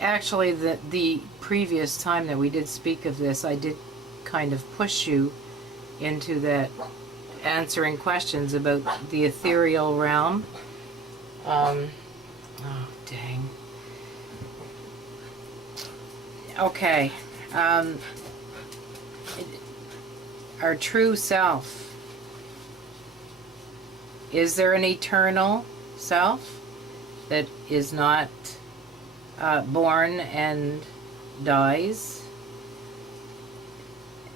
Actually, the previous time that we did speak of this, I did kind of push you into that answering questions about the ethereal realm. Oh, dang. Okay. Our true self. Is there an eternal self that is not born and dies?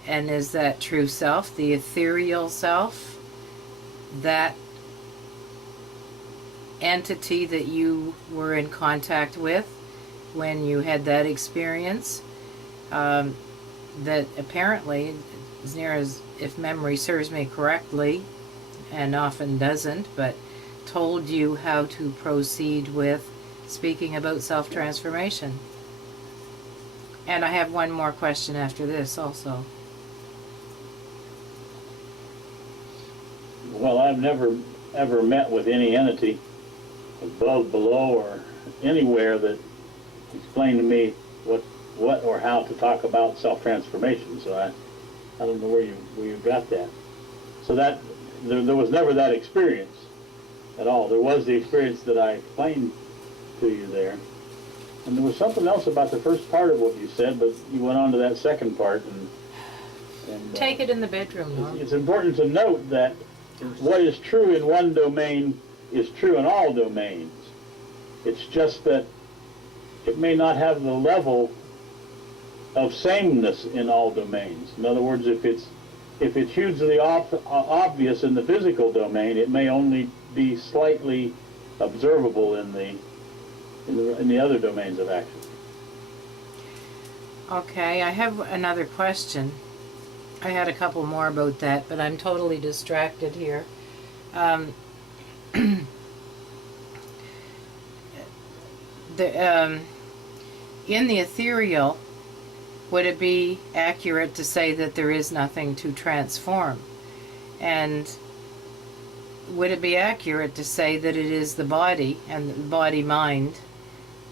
And is that true self, the ethereal self, that entity that you were in contact with when you had that experience, that apparently, as near as if memory serves me correctly, and often doesn't, but told you how to proceed with speaking about self-transformation? And I have one more question after this also. Well, I've never ever met with any entity above, below, or anywhere that explained to me what or how to talk about self-transformation. So I don't know where you got that. So that there was never that experience at all. There was the experience that I explained to you there. And there was something else about the first part of what you said, but you went on to that second part. And Take it in the bedroom, Norm. It's important to note that what is true in one domain is true in all domains. It's just that it may not have the level of sameness in all domains. In other words, if it's hugely obvious in the physical domain, it may only be slightly observable in the other domains of action. Okay, I have another question. I had a couple more about that, but I'm totally distracted here. In the ethereal, would it be accurate to say that there is nothing to transform? And would it be accurate to say that it is the body and the body-mind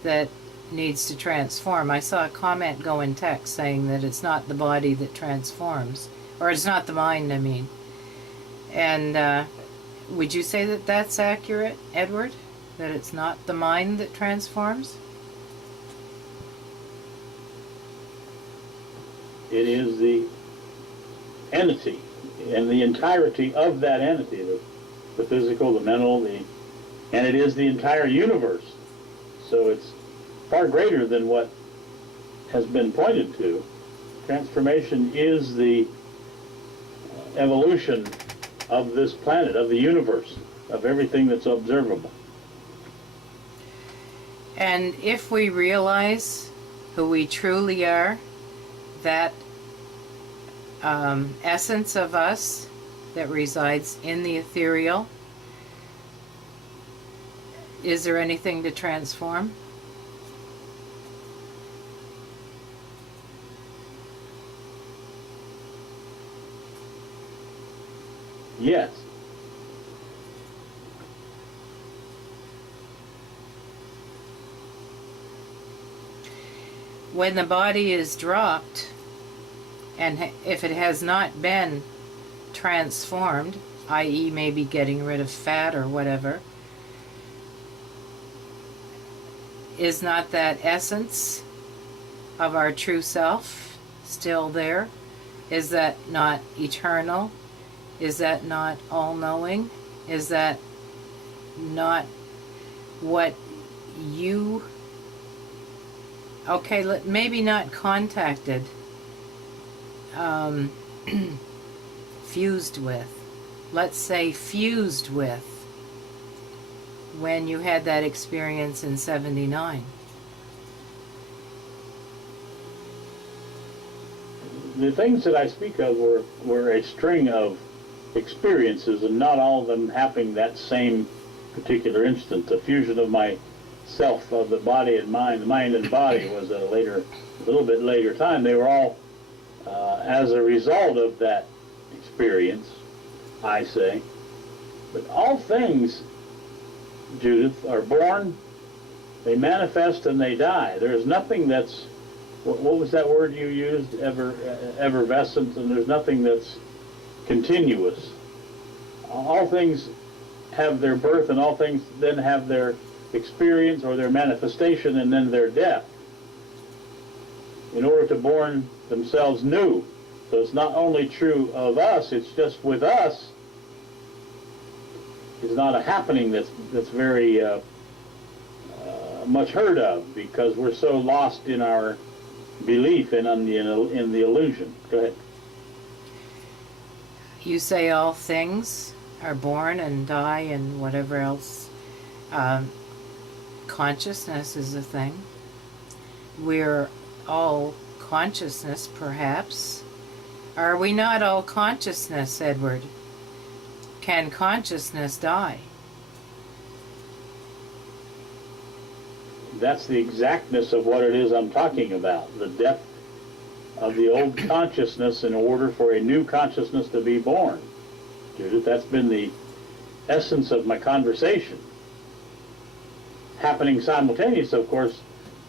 that needs to transform? I saw a comment go in text saying that it's not the body that transforms, or it's not the mind, I mean. And would you say that that's accurate, Edward? That it's not the mind that transforms? It is the entity and the entirety of that entity, the physical, the mental, and it is the entire universe. So it's far greater than what has been pointed to. Transformation is the evolution of this planet, of the universe, of everything that's observable. And if we realize who we truly are, that essence of us that resides in the ethereal, is there anything to transform? Yes. When the body is dropped, and if it has not been transformed, i.e. maybe getting rid of fat or whatever, is not that essence of our true self still there? Is that not eternal? Is that not all-knowing? Is that not what you, okay, maybe not contacted, fused with, let's say fused with, when you had that experience in 79? The things that I speak of were a string of experiences, and not all of them happening that same particular instant. The fusion of my self, of the body and mind, the mind and body, was at a little bit later time. They were all as a result of that experience, I say. But all things, Judith, are born They manifest and they die. There's nothing that's, what was that word you used? Effervescent, and there's nothing that's continuous. All things have their birth, and all things then have their experience or their manifestation, and then their death, in order to born themselves new. So it's not only true of us, it's just with us. It's not a happening that's very much heard of, because we're so lost in our belief and in the illusion. Go ahead. You say all things are born and die and whatever else. Consciousness is a thing. We're all consciousness, perhaps. Are we not all consciousness, Edward? Can consciousness die? That's the exactness of what it is I'm talking about. The depth of the old consciousness in order for a new consciousness to be born. Judith, that's been the essence of my conversation. Happening simultaneous, of course,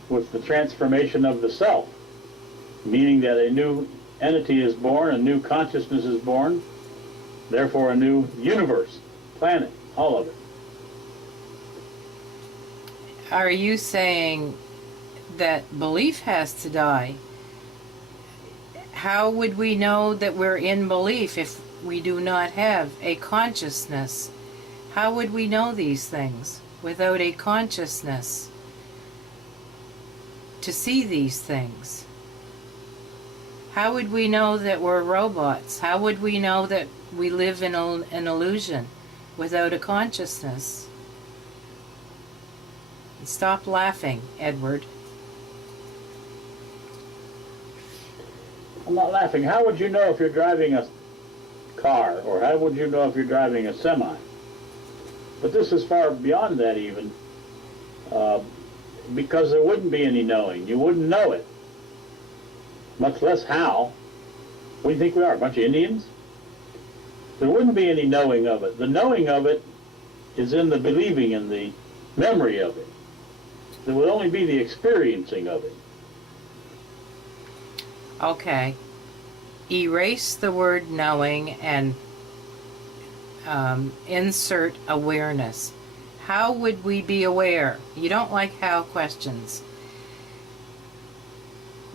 with the transformation of the self, meaning that a new entity is born, a new consciousness is born, therefore a new universe, planet, all of it. Are you saying that belief has to die? How would we know that we're in belief if we do not have a consciousness? How would we know these things without a consciousness to see these things? How would we know that we're robots? How would we know that we live in an illusion without a consciousness? Stop laughing, Edward. I'm not laughing. How would you know if you're driving a car, or how would you know if you're driving a semi? But this is far beyond that even, because there wouldn't be any knowing. You wouldn't know it, much less how. What do you think we are, a bunch of Indians? There wouldn't be any knowing of it. The knowing of it is in the believing and the memory of it. There would only be the experiencing of it. Okay. Erase the word knowing and insert awareness. How would we be aware? You don't like how questions.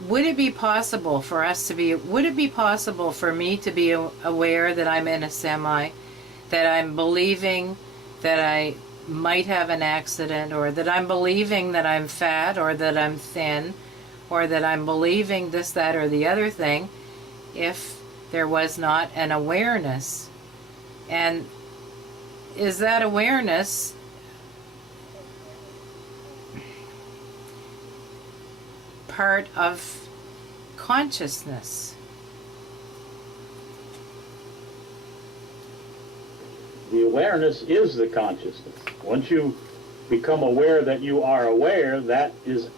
Would it be possible for us to be, would it be possible for me to be aware that I'm in a semi, that I'm believing that I might have an accident, or that I'm believing that I'm fat, or that I'm thin, or that I'm believing this, that, or the other thing, if there was not an awareness? And is that awareness part of consciousness? The awareness is the consciousness. Once you become aware that you are aware, that is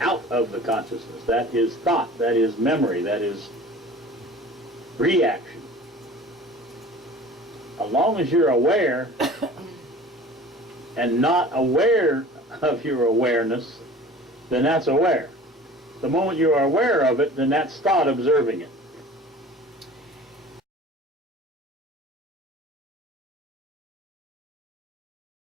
out of the consciousness. That is thought. That is memory. That is reaction. As long as you're aware and not aware of your awareness, then that's aware. The moment you are aware of it, then that's thought observing it.